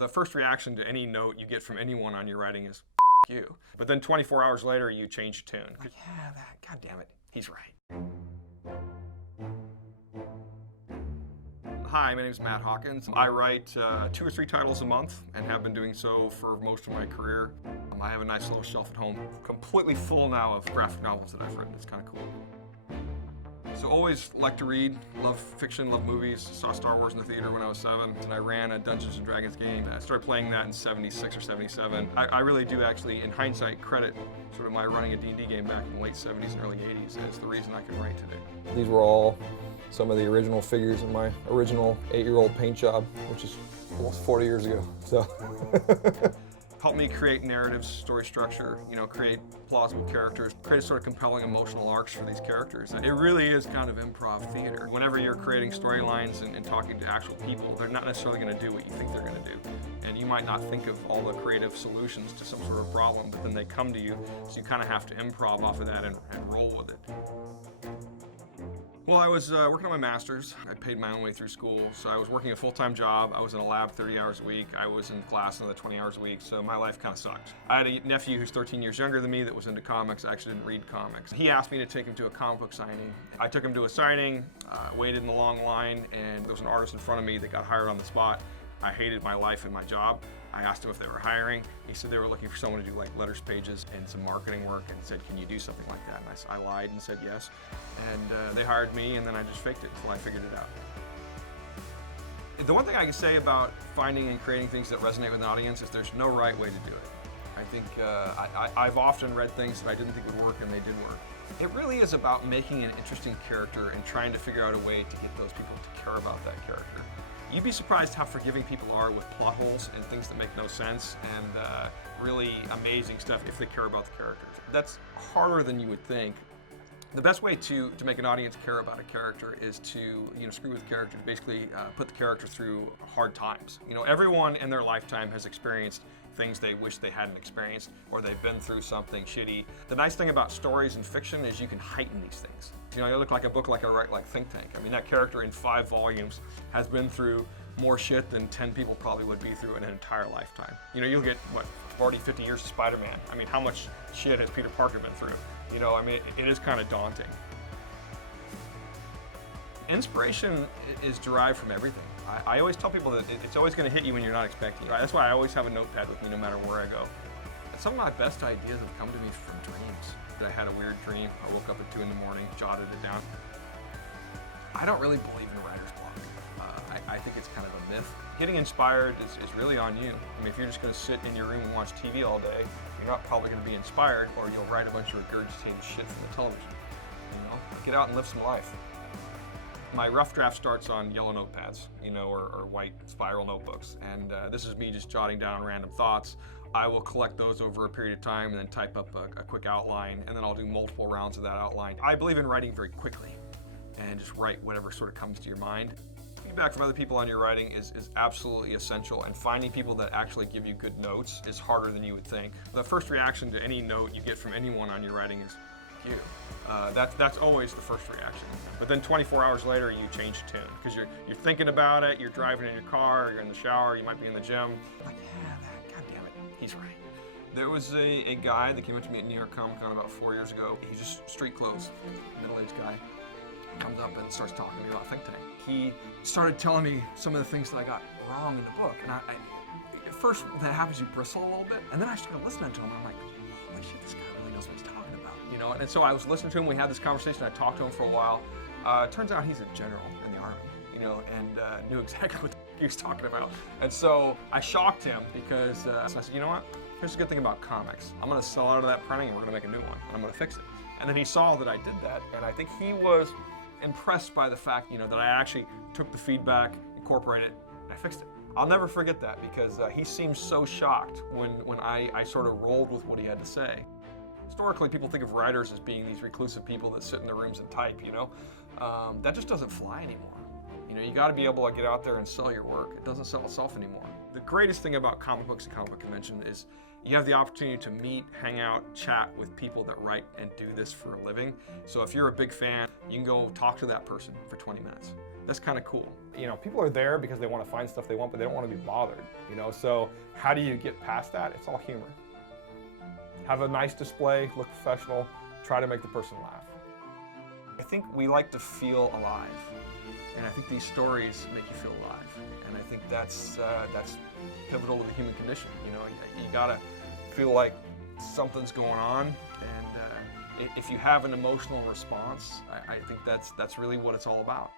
The first reaction to any note you get from anyone on your writing is you. But then 24 hours later, you change tune. Like, yeah, God damn it, he's right. Hi, my name is Matt Hawkins. I write 2 or 3 titles a month and have been doing so for most of my career. I have a nice little shelf at home, completely full now of graphic novels that I've written. It's kind of cool. So always like to read, love fiction, love movies. Saw Star Wars in the theater when I was 7, and I ran a Dungeons & Dragons game. I started playing that in 76 or 77. I really do actually, in hindsight, credit sort of my running a D&D game back in the late 70s and early 80s as the reason I can write today. These were all some of the original figures in my original 8-year-old paint job, which is almost 40 years ago. So. Helped me create narratives, story structure, create plausible characters, create a sort of compelling emotional arcs for these characters. It really is kind of improv theater. Whenever you're creating storylines and talking to actual people, they're not necessarily going to do what you think they're going to do. And you might not think of all the creative solutions to some sort of problem, but then they come to you, so you kind of have to improv off of that and roll with it. Well, I was working on my master's. I paid my own way through school, so I was working a full-time job. I was in a lab 30 hours a week. I was in class another 20 hours a week, so my life kind of sucked. I had a nephew who's 13 years younger than me that was into comics. I actually didn't read comics. He asked me to take him to a comic book signing. I took him to a signing, waited in the long line, and there was an artist in front of me that got hired on the spot. I hated my life and my job. I asked him if they were hiring. He said they were looking for someone to do like letters pages and some marketing work, and said, can you do something like that? And I lied and said yes. And they hired me, and then I just faked it until I figured it out. The one thing I can say about finding and creating things that resonate with an audience is there's no right way to do it. I think I've often read things that I didn't think would work, and they did work. It really is about making an interesting character and trying to figure out a way to get those people to care about that character. You'd be surprised how forgiving people are with plot holes and things that make no sense, and really amazing stuff if they care about the characters. That's harder than you would think. The best way to make an audience care about a character is to screw with the character, to basically put the character through hard times. Everyone in their lifetime has experienced things they wish they hadn't experienced, or they've been through something shitty. The nice thing about stories and fiction is you can heighten these things. You look like a book like I write like Think Tank. I mean, that character in 5 volumes has been through more shit than 10 people probably would be through in an entire lifetime. You'll get, 40, 50 years of Spider-Man. I mean, how much shit has Peter Parker been through? It is kind of daunting. Inspiration is derived from everything. I always tell people that it's always going to hit you when you're not expecting it. That's why I always have a notepad with me no matter where I go. Some of my best ideas have come to me from dreams. I had a weird dream. I woke up at 2 in the morning, jotted it down. I don't really believe in writer's block. I think it's kind of a myth. Getting inspired is really on you. I mean, if you're just going to sit in your room and watch TV all day, you're not probably going to be inspired, or you'll write a bunch of regurgitated shit from the television. Get out and live some life. My rough draft starts on yellow notepads, or white spiral notebooks. And this is me just jotting down random thoughts. I will collect those over a period of time and then type up a quick outline, and then I'll do multiple rounds of that outline. I believe in writing very quickly and just write whatever sort of comes to your mind. Feedback from other people on your writing is absolutely essential, and finding people that actually give you good notes is harder than you would think. The first reaction to any note you get from anyone on your writing is you. That's always the first reaction. But then 24 hours later, you change tune because you're thinking about it. You're driving in your car, you're in the shower, you might be in the gym. Like, yeah, God damn it, he's right. There was a guy that came up to me at New York Comic Con about 4 years ago. He's just street clothes, middle-aged guy. Comes up and starts talking to me about Think Tank. He started telling me some of the things that I got wrong in the book. And at first, that happens, you bristle a little bit. And then I started listening to him, and I'm like, holy shit, this guy really knows what he's talking about. And so I was listening to him, we had this conversation, I talked to him for a while. Turns out he's a general in the Army, and knew exactly what he was talking about. And so I shocked him because so I said, you know what? Here's the good thing about comics. I'm gonna sell out of that printing, and we're gonna make a new one, and I'm gonna fix it. And then he saw that I did that, and I think he was impressed by the fact, that I actually took the feedback, incorporated it, and I fixed it. I'll never forget that because he seemed so shocked when I sort of rolled with what he had to say. Historically, people think of writers as being these reclusive people that sit in their rooms and type, That just doesn't fly anymore. You got to be able to get out there and sell your work. It doesn't sell itself anymore. The greatest thing about comic books and comic book convention is you have the opportunity to meet, hang out, chat with people that write and do this for a living. So if you're a big fan, you can go talk to that person for 20 minutes. That's kind of cool. You know, people are there because they want to find stuff they want, but they don't want to be bothered, you know? So how do you get past that? It's all humor. Have a nice display, look professional, try to make the person laugh. I think we like to feel alive, and I think these stories make you feel alive, and I think that's pivotal to the human condition. You know, you gotta feel like something's going on, and if you have an emotional response, I think that's really what it's all about.